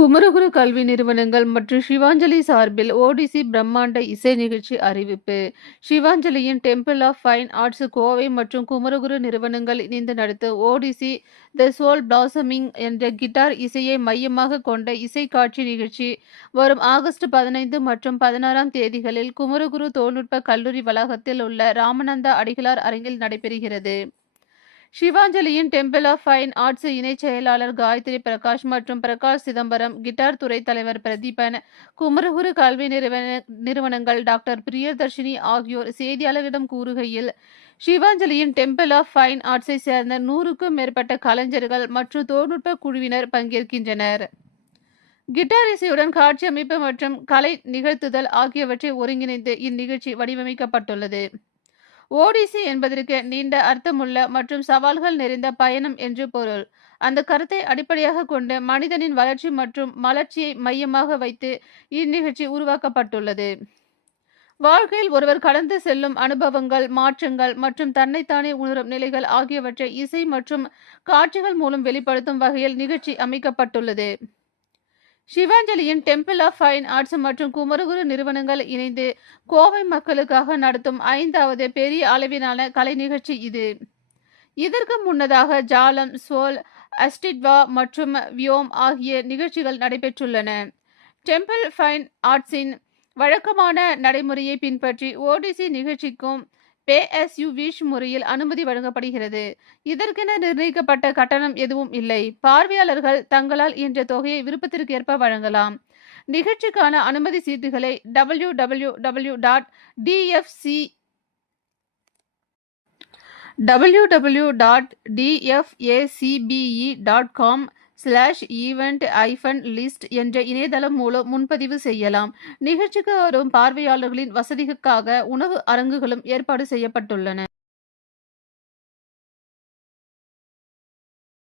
குமரகுரு கல்வி நிறுவனங்கள் மற்றும் சிவாஞ்சலி சார்பில் ஓடிசி பிரம்மாண்ட இசை நிகழ்ச்சி அறிவிப்பு. சிவாஞ்சலியின் temple of fine arts Kovai மற்றும் குமரகுரு நிறுவனங்கள் இணைந்து நடத்தும் ஓடிசி த சோல் பிளாசமிங் என்ற கிட்டார் இசையை மையமாக கொண்ட இசை காட்சி நிகழ்ச்சி வரும் ஆகஸ்ட் 15 மற்றும் 16ஆம் தேதிகளில் குமரகுரு தொழில்நுட்ப கல்லூரி வளாகத்தில் உள்ள ராமநந்தா அடிகளார் அரங்கில் நடைபெறுகிறது. சிவாஞ்சலியின் டெம்பிள் ஆஃப் ஃபைன் ஆர்ட்ஸ் இணைச் செயலாளர் காயத்ரி பிரகாஷ் மற்றும் பிரகாஷ் சிதம்பரம், கிட்டார் துறை தலைவர் பிரதீபன், குமரகுரு கல்வி நிறுவனங்கள் டாக்டர் பிரியதர்ஷினி ஆகியோர் செய்தியாளர்களிடம் கூறுகையில், சிவாஞ்சலியின் டெம்பிள் ஆஃப் ஃபைன் ஆர்ட்ஸை சேர்ந்த 100க்கும் மேற்பட்ட கலைஞர்கள் மற்றும் தொழில்நுட்ப குழுவினர் பங்கேற்கின்றனர். கிட்டார் இசையுடன் காட்சி அமைப்பு மற்றும் கலை நிகழ்த்துதல் ஆகியவற்றை ஒருங்கிணைந்து இந்நிகழ்ச்சி வடிவமைக்கப்பட்டுள்ளது. ஓடிசி என்பதற்கு நீண்ட அர்த்தமுள்ள மற்றும் சவால்கள் நிறைந்த பயணம் என்று பொருள். அந்த கருத்தை அடிப்படையாக கொண்டு மனிதனின் வளர்ச்சி மற்றும் மலர்ச்சியை மையமாக வைத்து இந்நிகழ்ச்சி உருவாக்கப்பட்டுள்ளது. வாழ்க்கையில் ஒருவர் கடந்து செல்லும் அனுபவங்கள், மாற்றங்கள் மற்றும் தன்னைத்தானே உணரும் நிலைகள் ஆகியவற்றை இசை மற்றும் காட்சிகள் மூலம் வெளிப்படுத்தும் வகையில் நிகழ்ச்சி அமைக்கப்பட்டுள்ளது. சிவாஞ்சலியின் டெம்பிள் ஆஃப் ஃபைன் ஆர்ட்ஸ் மற்றும் குமரகுரு நிறுவனங்கள் இணைந்து கோவை மக்களுக்காக நடத்தும் 5வது பெரிய அளவிலான கலை நிகழ்ச்சி இது. இதற்கு முன்னதாக ஜாலம், சோல், அஸ்டிட்வா மற்றும் வியோம் ஆகிய நிகழ்ச்சிகள் நடைபெற்றுள்ளன. டெம்பிள் ஃபைன் ஆர்ட்ஸின் வழக்கமான நடைமுறையை பின்பற்றி ஓடிசி நிகழ்ச்சிக்கும் பே-அஸ்-யூ-விஷ் முறையில் அனுமதி வழங்கப்படுகிறது. இதற்கென நிர்ணயிக்கப்பட்ட கட்டணம் எதுவும் இல்லை. பார்வையாளர்கள் தங்களால் இயன்ற தொகையை விருப்பத்திற்கேற்ப வழங்கலாம். நிகழ்ச்சிக்கான அனுமதி சீட்டுகளை www.dfacbe.com/event-list என்ற இணையதளம் மூலம் முன்பதிவு செய்யலாம். நிகழ்ச்சிக்கு வரும் பார்வையாளர்களின் வசதிக்காக உணவு அரங்குகளும் ஏற்பாடு செய்யப்பட்டுள்ளன.